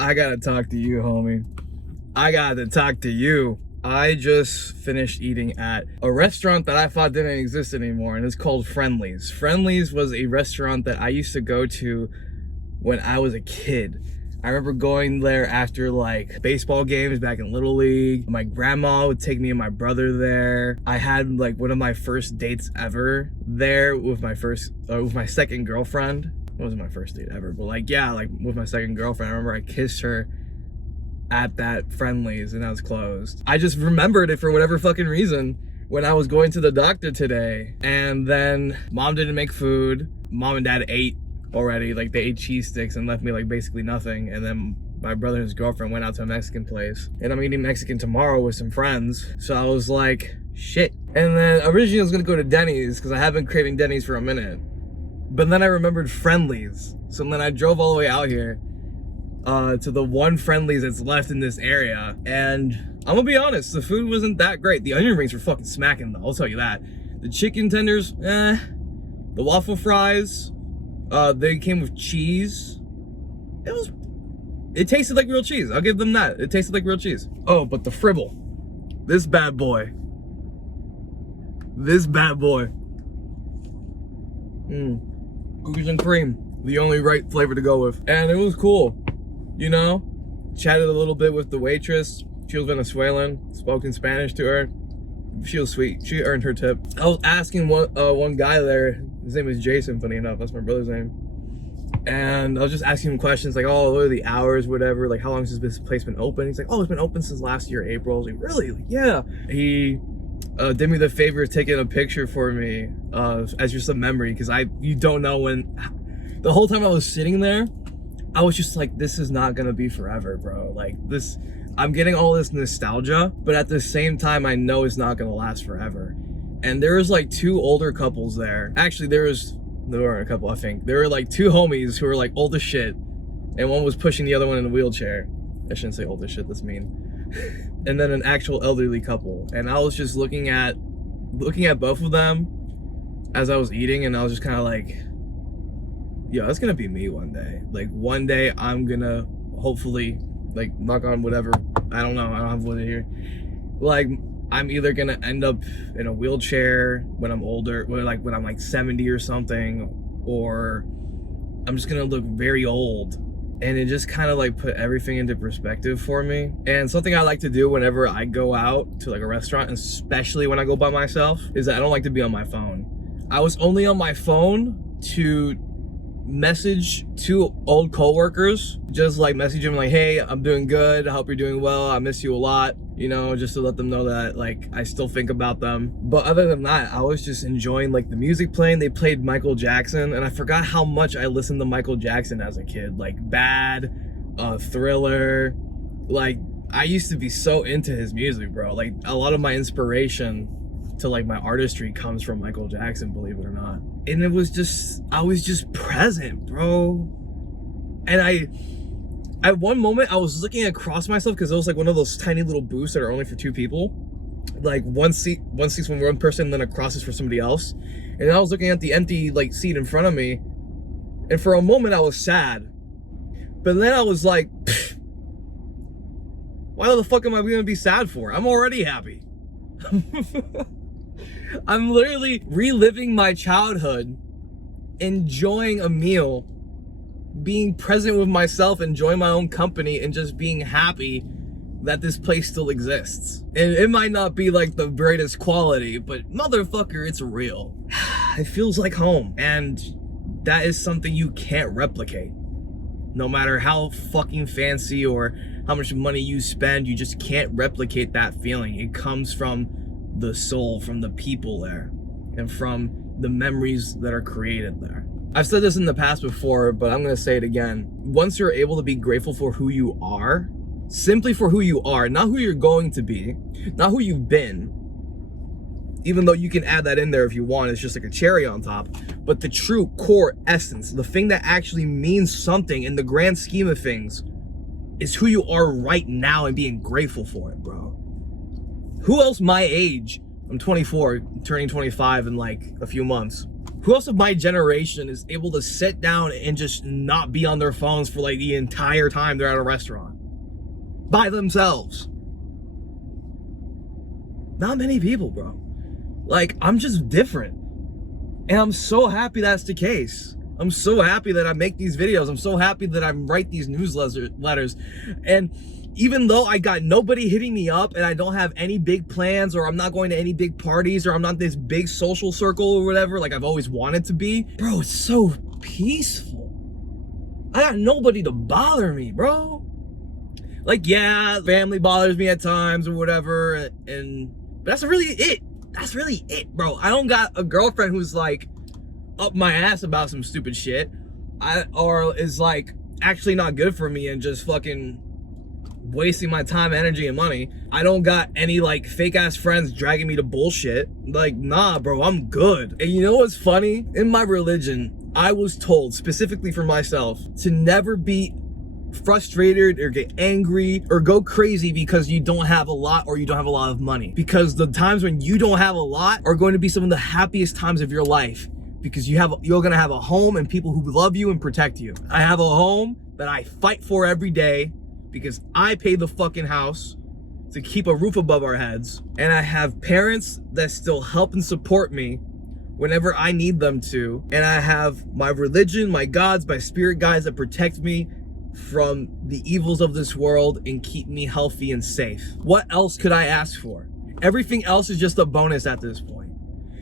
I gotta talk to you, homie. I gotta talk to you. I just finished eating at a restaurant that I thought didn't exist anymore, and it's called Friendly's. Friendly's was a restaurant that I used to go to when I was a kid. I remember going there after like baseball games back in Little League. My grandma would take me and my brother there. I had like one of my first dates ever there with my second girlfriend. It wasn't my first date ever, but like, yeah, like with my second girlfriend. I remember I kissed her at that Friendly's and that was closed. I just remembered it for whatever fucking reason when I was going to the doctor today. And then mom didn't make food. Mom and dad ate already, like they ate cheese sticks and left me like basically nothing. And then my brother and his girlfriend went out to a Mexican place, and I'm eating Mexican tomorrow with some friends. So I was like, shit. And then originally I was gonna go to Denny's because I have been craving Denny's for a minute. But then I remembered Friendly's. So then I drove all the way out here to the one Friendly's that's left in this area. And I'm gonna be honest, the food wasn't that great. The onion rings were fucking smacking though, I'll tell you that. The chicken tenders, eh. The waffle fries, they came with cheese. It tasted like real cheese. I'll give them that. It tasted like real cheese. Oh, but the Fribble. This bad boy. Cookies and cream. The only right flavor to go with. And it was cool. You know? Chatted a little bit with the waitress. She was Venezuelan. Spoke in Spanish to her. She was sweet. She earned her tip. I was asking one guy there. His name is Jason, funny enough. That's my brother's name. And I was just asking him questions like, oh, what are the hours, whatever, like how long has this place been open? He's like, oh, it's been open since last year, April. I was like, really? Like, yeah. He did me the favor of taking a picture for me as just a memory, because you don't know when. The whole time I was sitting there, I was just like, this is not gonna be forever, bro. Like this, I'm getting all this nostalgia, but at the same time, I know it's not gonna last forever. And there was like two older couples there. Actually, there were a couple, I think. There were like two homies who were like old as shit, and one was pushing the other one in a wheelchair. I shouldn't say old as shit, that's mean. And then an actual elderly couple. And I was just looking at both of them as I was eating, and I was just kind of like, yo, that's gonna be me one day. Like one day I'm gonna hopefully, like, knock on whatever, I don't know, I don't have wood here. Like, I'm either gonna end up in a wheelchair when I'm older, when I'm like 70 or something, or I'm just gonna look very old. And it just kind of like put everything into perspective for me. And something I like to do whenever I go out to like a restaurant, especially when I go by myself, is that I don't like to be on my phone. I was only on my phone to message two old coworkers, just like message them like, hey, I'm doing good, I hope you're doing well, I miss you a lot, you know, just to let them know that like I still think about them. But other than that, I was just enjoying like the music playing. They played Michael Jackson, and I forgot how much I listened to Michael Jackson as a kid, like Bad, Thriller. Like I used to be so into his music, bro. Like a lot of my inspiration to like my artistry comes from Michael Jackson, believe it or not. And it was just, I was just present, bro. And at one moment I was looking across myself, because it was like one of those tiny little booths that are only for two people. Like one seat's for one person, and then across is for somebody else. And I was looking at the empty like seat in front of me, and for a moment I was sad. But then I was like, why the fuck am I gonna be sad for? I'm already happy. I'm literally reliving my childhood, enjoying a meal, being present with myself, enjoying my own company, and just being happy that this place still exists. And it might not be like the greatest quality, but motherfucker, it's real. It feels like home, and that is something you can't replicate. No matter how fucking fancy or how much money you spend, you just can't replicate that feeling. It comes from the soul, from the people there, and from the memories that are created there. I've said this in the past before, but I'm gonna say it again. Once you're able to be grateful for who you are, simply for who you are, not who you're going to be, not who you've been, even though you can add that in there if you want, it's just like a cherry on top, but the true core essence, the thing that actually means something in the grand scheme of things, is who you are right now and being grateful for it, bro. Who else my age, I'm 24, turning 25 in like a few months. Who else of my generation is able to sit down and just not be on their phones for like the entire time they're at a restaurant? By themselves. Not many people, bro. Like, I'm just different. And I'm so happy that's the case. I'm so happy that I make these videos. I'm so happy that I write these newsletters. And even though I got nobody hitting me up and I don't have any big plans, or I'm not going to any big parties, or I'm not this big social circle or whatever like I've always wanted to be, bro, it's so peaceful. I got nobody to bother me, bro. Like, yeah, family bothers me at times or whatever, but that's really it. That's really it, bro. I don't got a girlfriend who's like up my ass about some stupid shit, or is like actually not good for me and just fucking wasting my time, energy, and money. I don't got any like fake ass friends dragging me to bullshit. Like, nah, bro, I'm good. And you know what's funny? In my religion, I was told specifically for myself to never be frustrated or get angry or go crazy because you don't have a lot or you don't have a lot of money, because the times when you don't have a lot are going to be some of the happiest times of your life, because you're gonna have a home and people who love you and protect you. I have a home that I fight for every day because I pay the fucking house to keep a roof above our heads, and I have parents that still help and support me whenever I need them to, and I have my religion, my gods, my spirit guides that protect me from the evils of this world and keep me healthy and safe. What else could I ask for? Everything else is just a bonus at this point,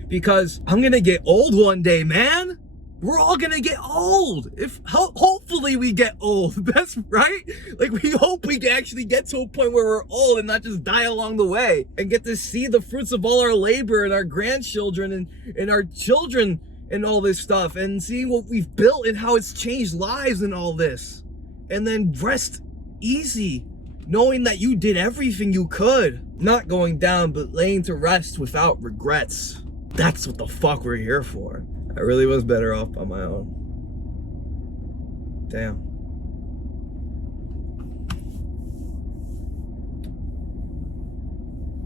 because I'm gonna get old one day, man. We're all gonna get old. Hopefully we get old. That's right. Like, we hope we can actually get to a point where we're old and not just die along the way, and get to see the fruits of all our labor and our grandchildren and our children and all this stuff, and see what we've built and how it's changed lives and all this. And then rest easy, knowing that you did everything you could. Not going down, but laying to rest without regrets. That's what the fuck we're here for. I really was better off on my own. Damn.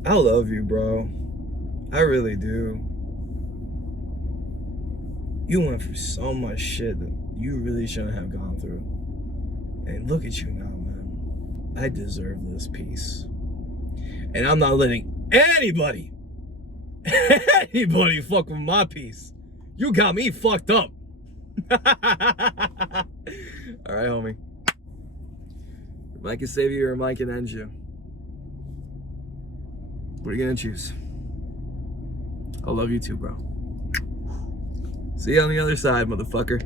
I love you, bro. I really do. You went through so much shit that you really shouldn't have gone through. And look at you now, man. I deserve this peace. And I'm not letting anybody fuck with my peace. You got me fucked up. All right, homie. Mine can save you or mine can end you. What are you gonna choose? I love you too, bro. See you on the other side, motherfucker.